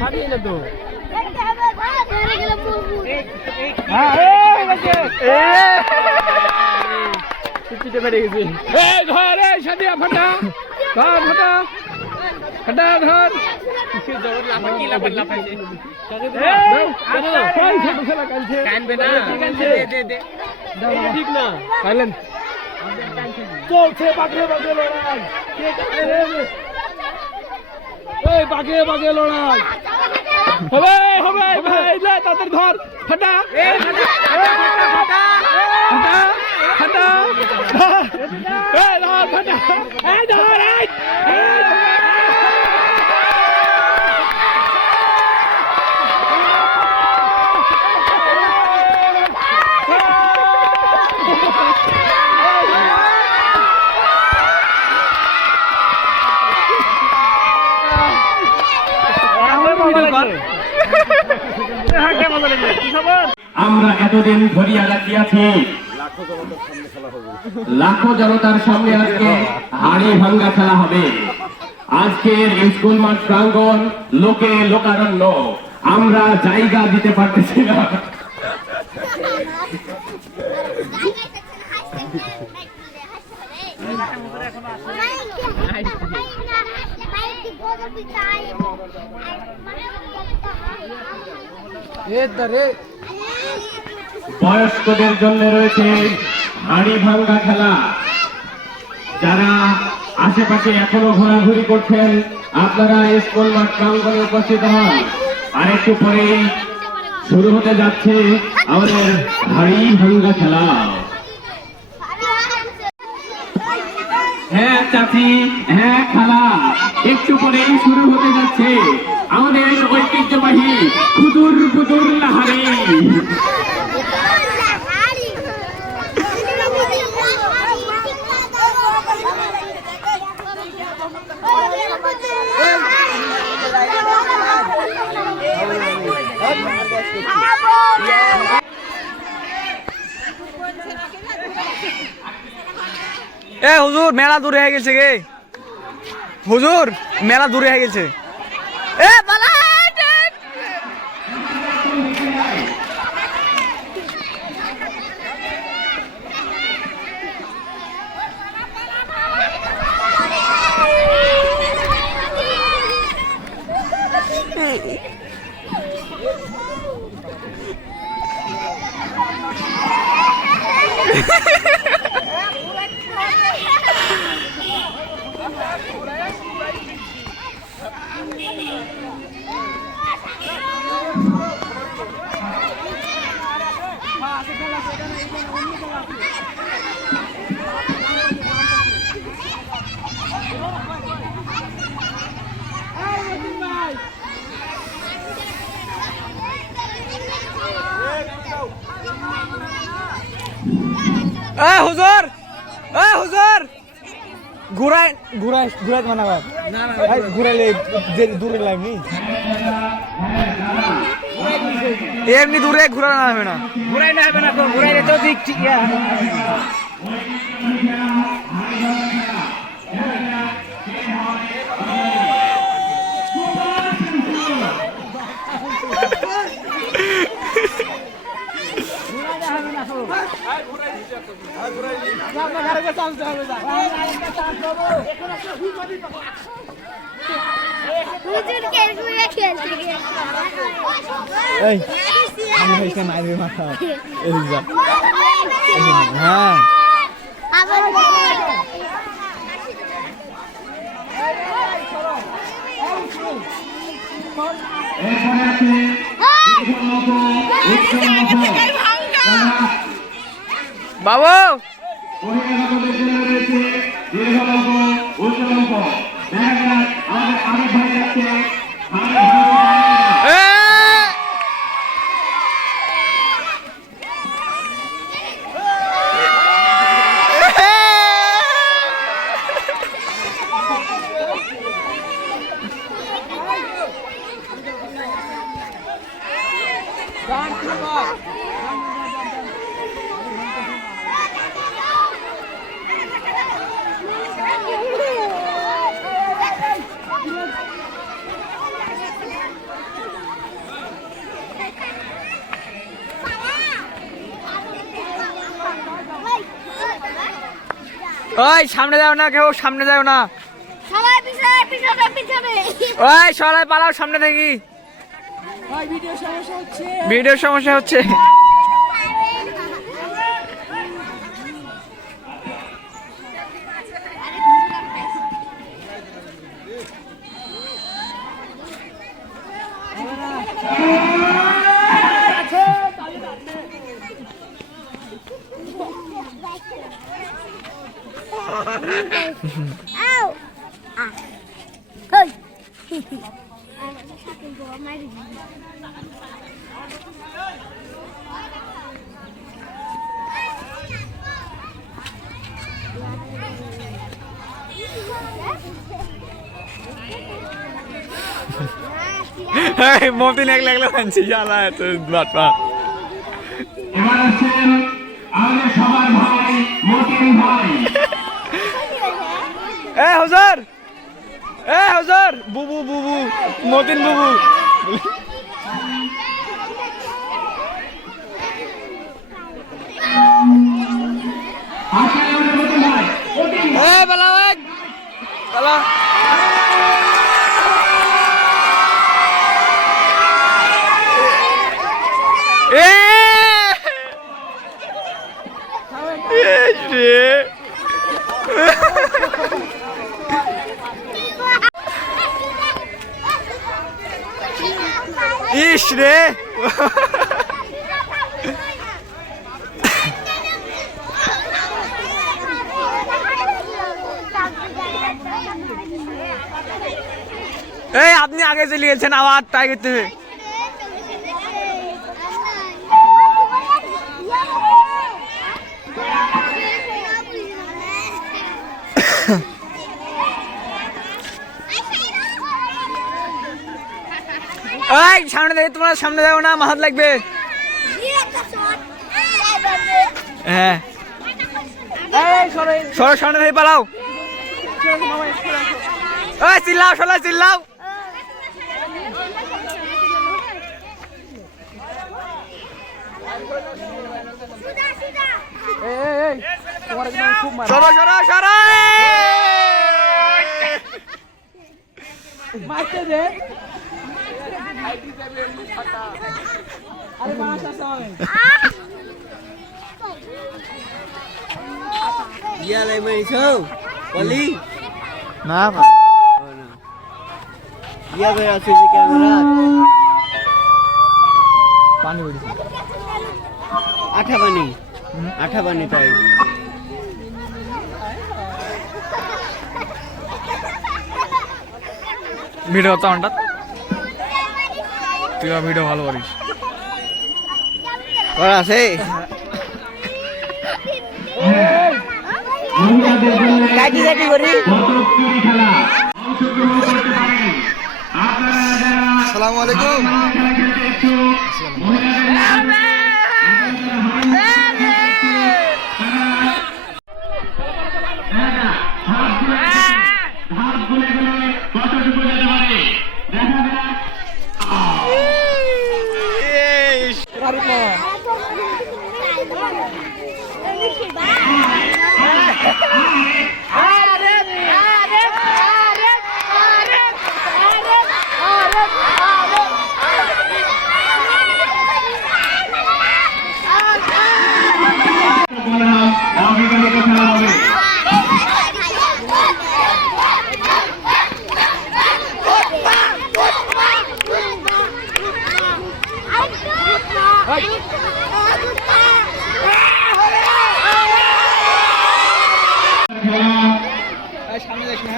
ফাটিয়ে না তো পিঠে বেড়ে গেছি ধর সাদিয়া ফাটা ধর ফাটা ফাটা ধর কি লাফান লাফাইছে ঠিক না পাইলেন চলছে বাঘে বাঘে লড়াই বাঘে বাঘে লড়াই হবে হবে ভাই তাদের ধর ফাটা ফাটা ফাটা ধর ফাটা ধর আমরা এতদিন ধরিয়া রাখিয়াছি লাখো জনতার সামনে আজকে হাড়ি ভাঙ্গা খেলা হবে। আজকের স্কুল মাঠ প্রাঙ্গণ লোকে লোকারণ্য, আমরা জায়গা দিতে পারতেছি না। বয়স্কদের জন্য রয়েছে হাড়ি ভাঙ্গা খেলা। যারা আশেপাশে এখনো ঘোরাঘুরি করছেন আপনারা স্কুল মাঠ প্রাঙ্গণে উপস্থিত হন। আর একটু পরেই শুরু হতে যাচ্ছে আমাদের হাড়ি ভাঙ্গা খেলা। হ্যাঁ চাচি, হ্যাঁ খালা, একটু পরেই শুরু হতে যাচ্ছে আমাদের ঐতিহ্যবাহী কুদুর কুদুর লাহারি। হুজুর মেলা দূরে হয়ে গেছে গে, হুজুর মেলা দূরে হয়ে গেছে। হুজুর হুজুর ঘুরাই ঘুরাই ঘুরাই মানাবার ঘুরাইলে দূরে লাগনি, এমনি দূরে ঘুরানো হবে না, ঘুরাই না হবে না তো, ঘুরাইলে তো ঠিক ঠিক হ্যাঁ বাবু ওই সামনে যাও না, কেউ সামনে যাও না। সবাই পিছনে পিছনে পিছনে। ওই সবাই পালাও সামনে থেকে। ভিডিও সমস্যা হচ্ছে। Ow! Ah. Hey. মতিন এক লাগলে মানছি জ্বালা এত বাটপা। এবার আছেন আমাদের সবার ভাই মতিন ভাই। হুজুর, হুজুর, বুবু বুবু, মতিন বুবু। আসেন আমাদের মতিন ভাই। মতিন পালা পালা। ইস রে, এই আপনি আগে চলে গেছেন, আবার ট্রাই করতে হবে। এই সামনে দেখে, তোমার সামনে যাও না, মাথাত লাগবে। হ্যাঁ সরো, সামনে থেকে পালাও। এই চিল্লাও, সবাই চিল্লাও। সরো সরো সরো। মারতে দে। আরে বাস আসা হবে। ইয়া লাই মাইছো বলি না ইয়া বের আছে যে ক্যামেরা পানি পড়ছে, আঠা পানি তাই ভিডিও তো আন্ডা, তুই ভিডিও ভালো করিস। করা আছে মহিলাদের জন্য কাটি কাটি করি। কতক চুরি খেলা অংশগ্রহণ করতে পারেন আপনারা যারা আসসালামু আলাইকুম। খেলা খেলতে ইচ্ছুক মহিলাদের হাত গুলে গেলে কতটুকু যেতে পারে দেখা যাক। অবিবাহিত খেলা হবে।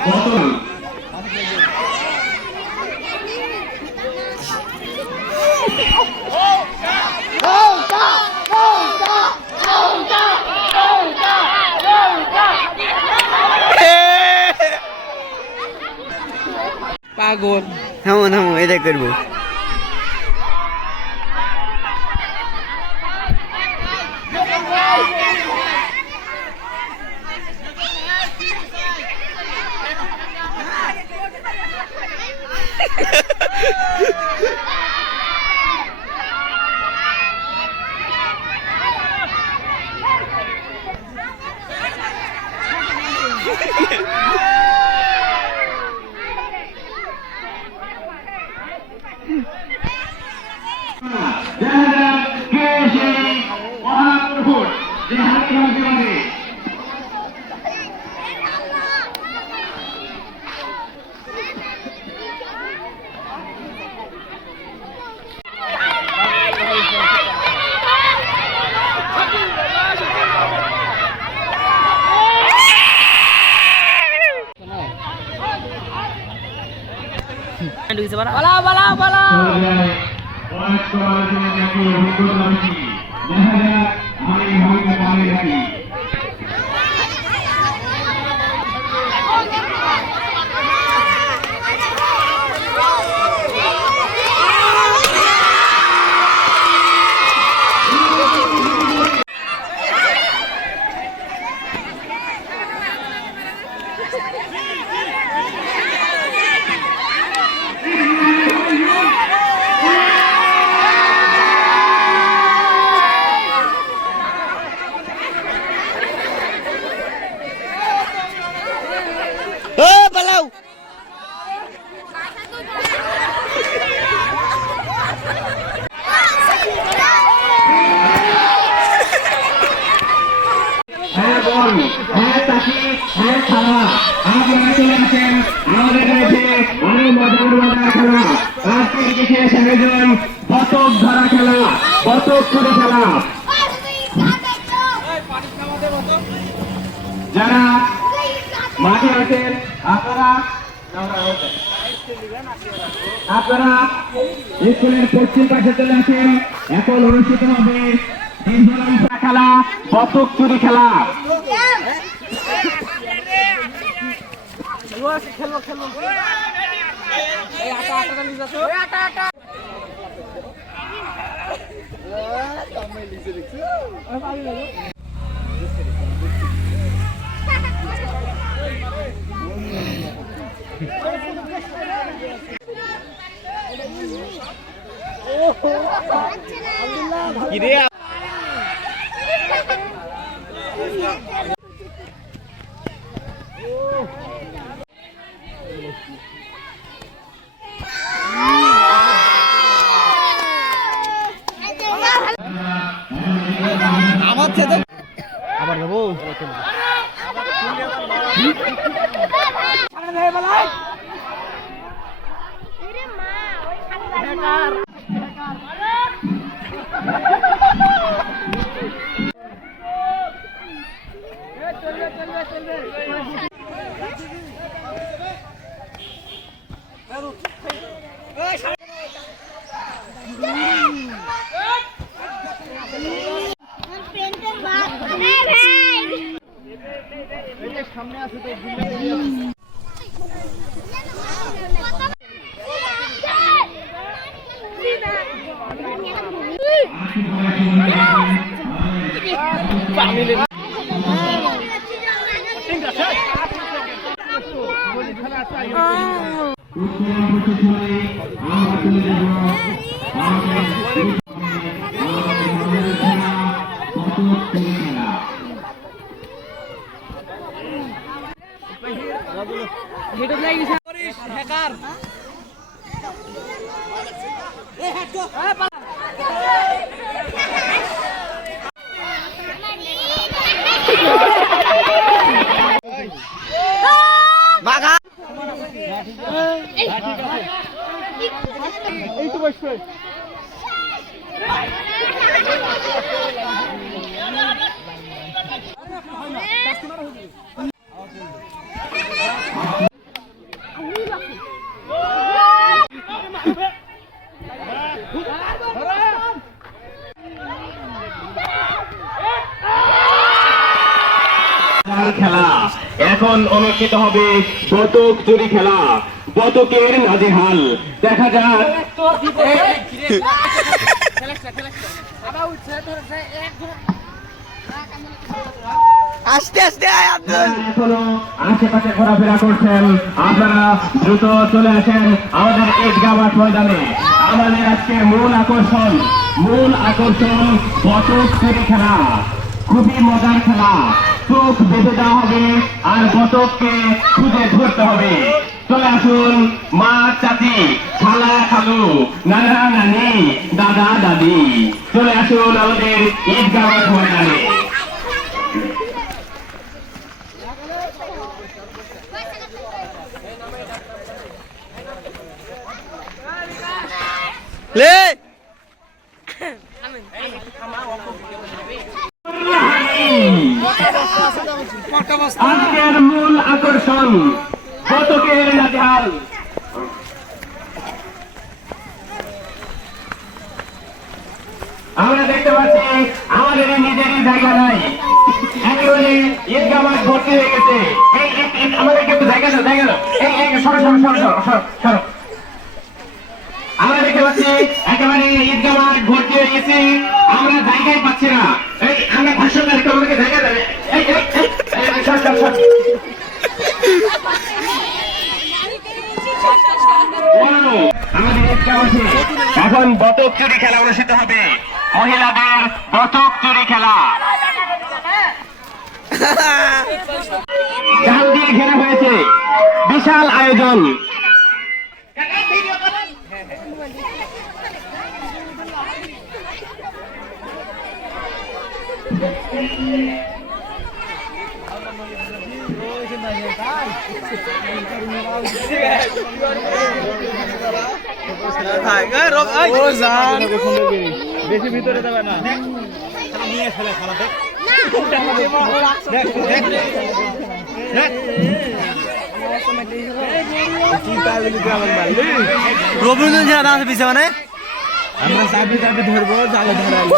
বোতল পাগল। থামো এটা করবো। বালা বালা বালা ও পালাও হ্যাঁ বল, হ্যাঁ চাষি, হ্যাঁ খাওয়া, আপনারা চলে আসেন আমাদের রয়েছে অনেক মজার খেলা। আজকের বিশেষ আয়োজন বতক ধরা খেলা, বতক ছুড়ে খেলা। যারা মাঠে আছেন আপনারা স্কুলের পশ্চিম পাশে চলে আসেন। এখন অনুষ্ঠিত হবে খেলা, বতক চুরি খেলা। আবার যাবো সামনে আছে তো এই তো বসবে খেলা এখন অনুষ্ঠিত হবে বতক চুরি খেলা, বতকের নাজেহাল। দেখা যাক আস্তে আস্তে আয় আব্দুল এখনো আশেপাশে ঘোরাফেরা করছেন, আপনারা দ্রুত চলে আসেন আমাদের ঈদগাহ মাঠ ময়দানে। আমাদের আজকের মূল আকর্ষণ বতক চুরি খেলা, খুবই মজার খেলা। চোখ বেঁধে দেওয়া হবে আর বতককে খুঁজে ধরতে হবে। চলে আসুন মা, চাচি, খালা, খালু, নানা, নানি, দাদা, দাদি, চলে আসুন আমাদের ঈদগাহ মাঠ ময়দানে। লে আজকের মূল আকর্ষণ বতকের নাজেহাল। আমরা দেখতে পাচ্ছি আমাদের নিজেরই জায়গা নাই, একেবারে ঈদগাহ মাঠ ভর্তি হয়ে গেছে। আমাদেরকে একটু জায়গা দাও, জায়গা দাও। সরো সরো সরো সরো সরো সরো। আমরা দেখতে পাচ্ছি একেবারে ঈদগাহ মাঠ ভর্তি হয়ে গেছে, আমরা জায়গায় পাচ্ছি না। আমরা ভাষণের একটু আমাদেরকে জায়গা দেবে। সর সর সর। আমাদের ঈদগাহ মাঠে এখন বতক চুরি খেলা অনুষ্ঠিত হবে, মহিলাদের বতক চুরি খেলা। জাল দিয়ে ঘেরা হয়েছে, বিশাল আয়োজন। বেশি ভিতরে যাবে না, নিয়ে খেলে খেলা দেখ। রবীন্দ্র আছে পিছিয়ে মানে আমরা চাবি চাবি ধরবো, জালে ধরাবো।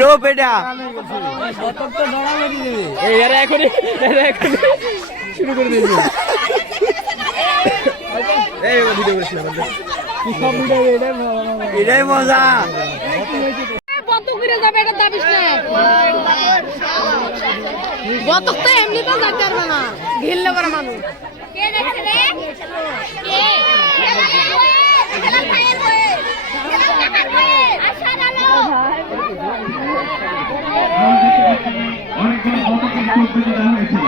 রো বেটা এখনই শুরু করে দিয়েছি। এটাই মজা। বতক করে যাবে, এটা দাবিস না। বতক তো এমনি তো যাইতে পারবে না, ঘিরলে পারে মানুষ। কে দেখছে রে? কে? আশা আলো। অনেকজন বতকের চোখ বেঁধে দেওয়া হয়েছে,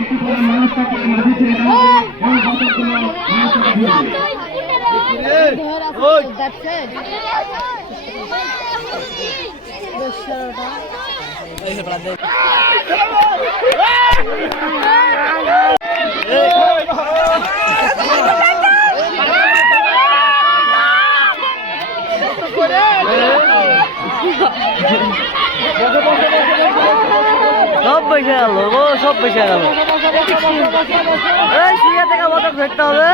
একটু পরে মানুষটাকে মাঝে ছেড়ে দেওয়া হবে এবং বতকগুলো মানুষটাকে ধরবে। সব পয়সা গেল গো, সব পয়সা গেল। এই শুয়ে থেকে বতক ধরতে হবে।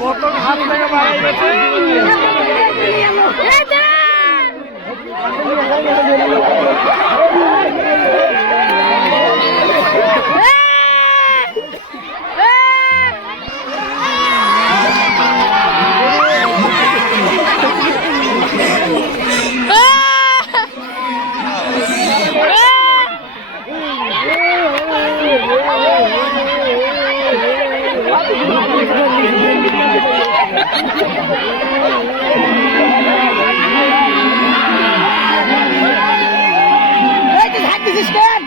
বতক হাত থেকে মারা গেছে। Hey, just hack this stand!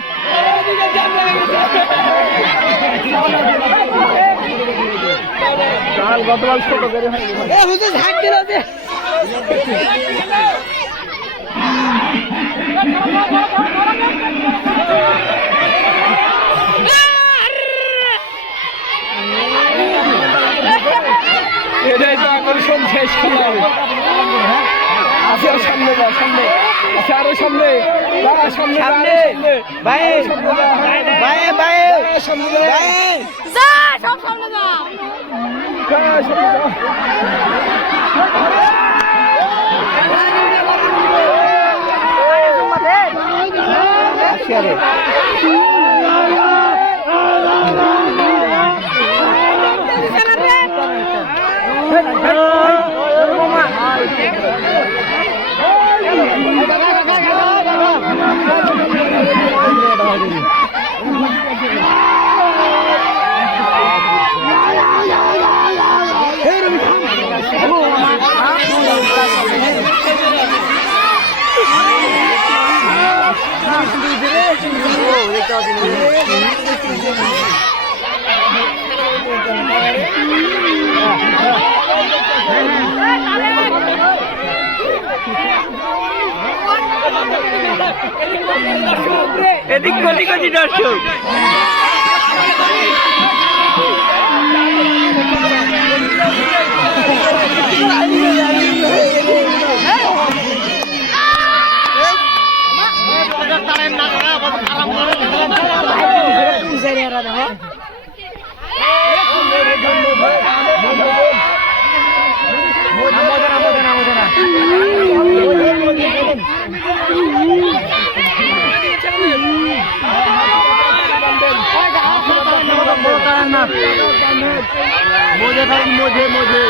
এ হুজুর ঝাড় দিল যে এটাই তো আকর্ষণ শেষ খেলা আছে আর সামনে যা সামনে আছে আরো সামনে সামনে সামনে ভাই ভাই ভাই সামনে ভাই যা সব সামনে যা এদিক কোটি কোটি দর্শক मुझे भाई मुझे मुझे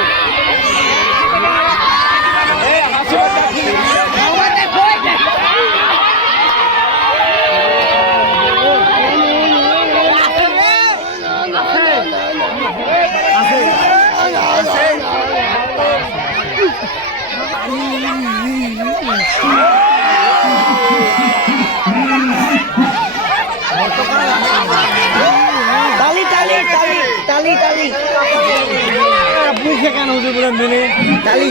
তালি তালি তালি তালি তালি বুঝে কেন হুজুর বলেন দিনে তালি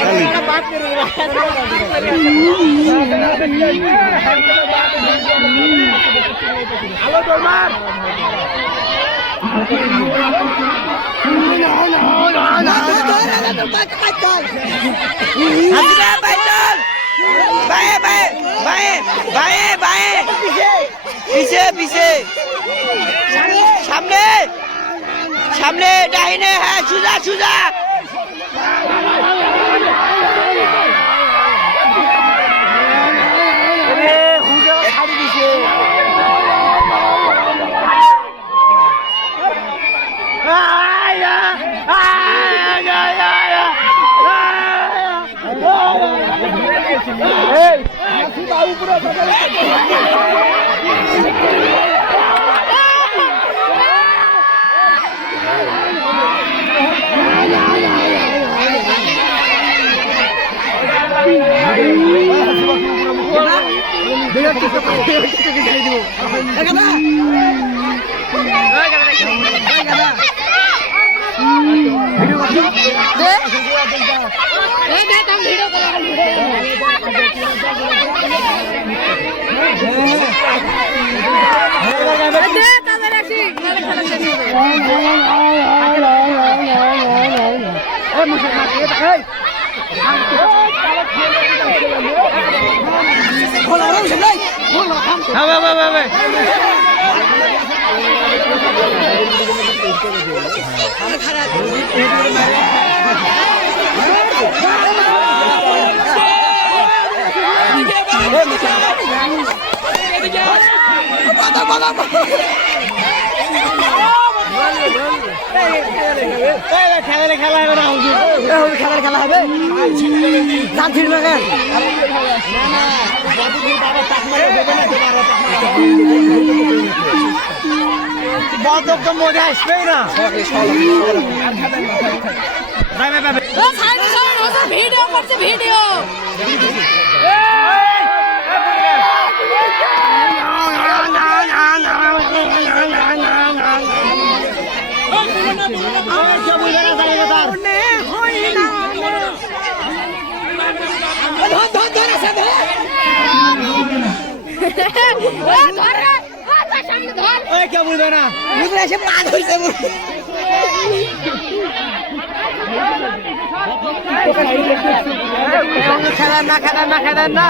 তালি হ্যালো দরবার হাজিরা বাইচল বায়ে বায়ে বায়ে বায়ে বায়ে পিছে পিছে সামনে সামনে ডাইনে হ্যাঁ সুজা সুজা ছাড়ি দিছে খেলা হবে মজা আসবে না ভিডিও করছে ভিডিও ধর রে সামনে ধর ওই কে বুঝবে না বুঝলে এসে পা ধরছে খেলেন না খেলেন না খেলেন না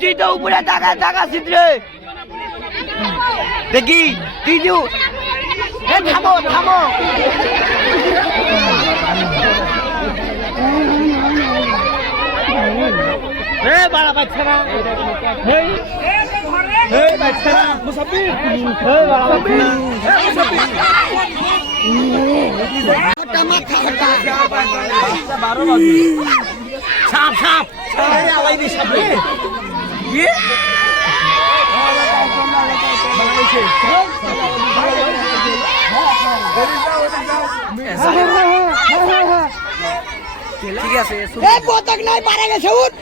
তুই তো উপরে টাকা টাকা চিত্রে দেখি তুই থামো থামো বাড়া পাচ্ছে না পাচ্ছে না মুসাফির সাপ সাপ ঠিক আছে পতক নাই পারে গেছে উঠ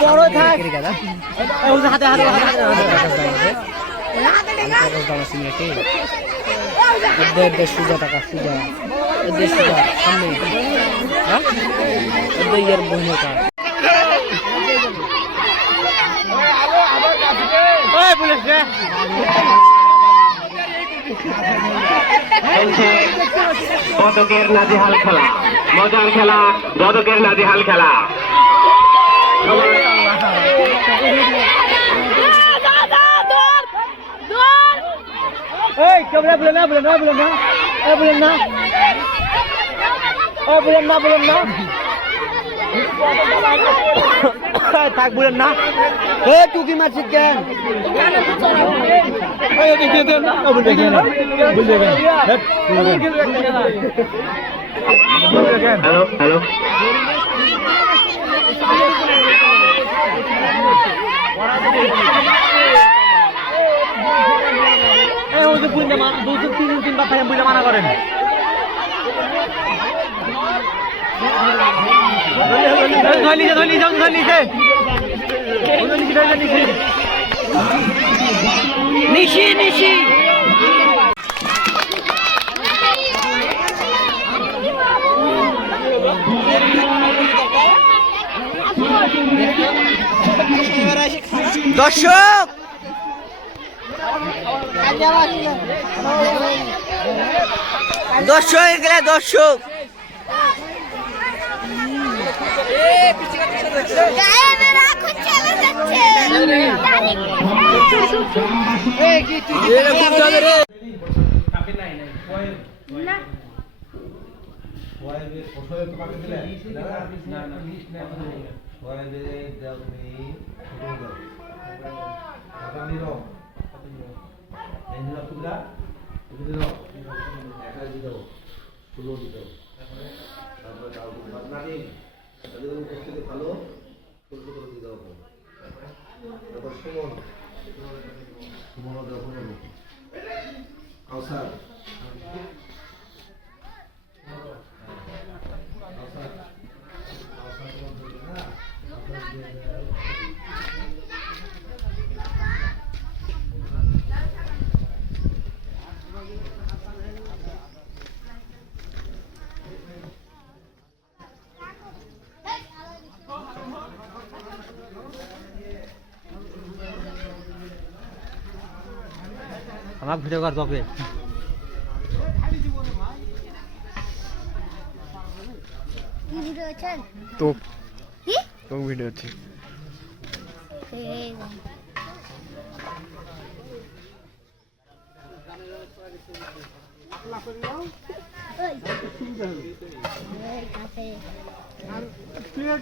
বড় থাক হাতে হাতে সুজা টাকা সুজা সুজা সামনে ইয়ার বহিনের কাজ পদকের নাজেহাল খেলা মজার খেলা পদকের নাজেহাল খেলা বলেন না বলেন না বলেন না বলেন না বলেন না বলেন না থাক বলেন না টুকি মারছি কেন হ্যালো হ্যালো তিন বার থাকে বুঝে মানা করেন নিশি নিশি দর্শক দর্শক এগুলা দর্শক আমার ভিডিও কর তবে ভিডিও আছেন তো ভিডিও আছে তুই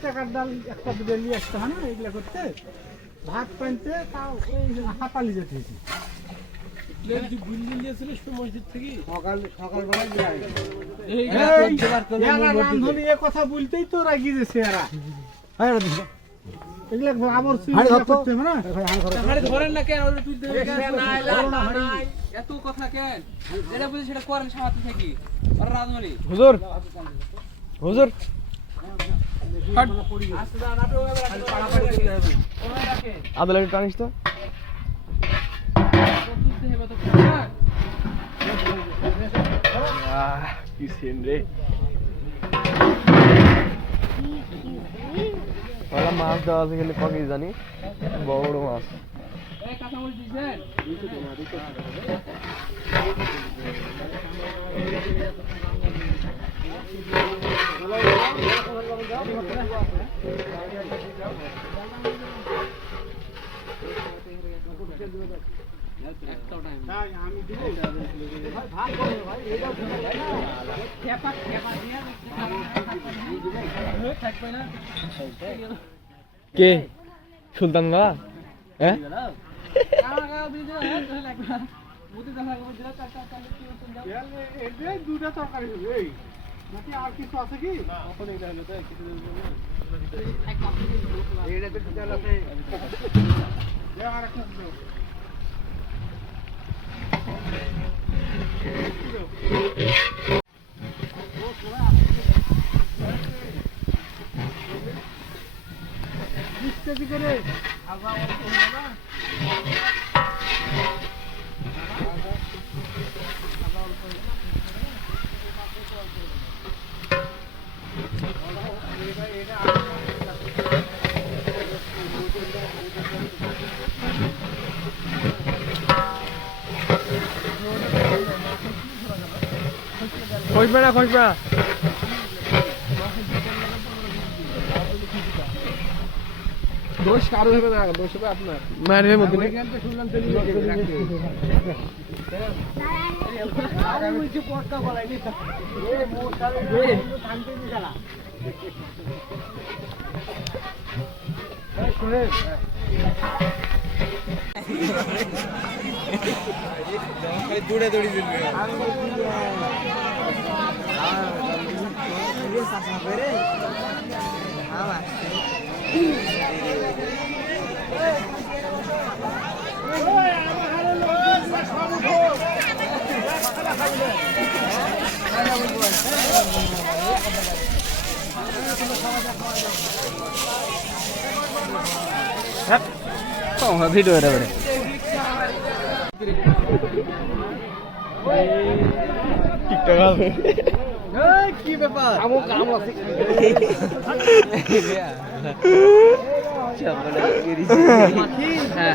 টাকার ডাল একটা দুটো নিয়ে আসতে হয় না এগুলা করতে ভাত পানতে তাও হাঁপালি যেতে হয়েছে রান্ধনি এ কথা বলতেই তো রাগি যেছে এরা এগুলা আবার করতে হবে না ধরেন না কেন এত কথা কেন যেটা বুঝি সেটা করেন সামাতে থাকি ওরা রাজমণি হুজুর হুজুর আদলা টানিস তো কি সেন রে মাছ দেওয়া আছে গেলে কবে জানি বড় বড় মাছ কাঁচামরিচ দিয়েছেন কে সুলতান না হ্যাঁ দুটা তরকারি নাকি আর কিছু আছে কি করে খসবে না খসবে না দোষ কারো হবে না দোষ হবে আপনার মারবে মধ্যে শুনলাম দৌড়ে দৌড়ি দিবে ভিডিও এটা বেড়ে টিকটক হবে কি ব্যাপার আমও কাম আছে হ্যাঁ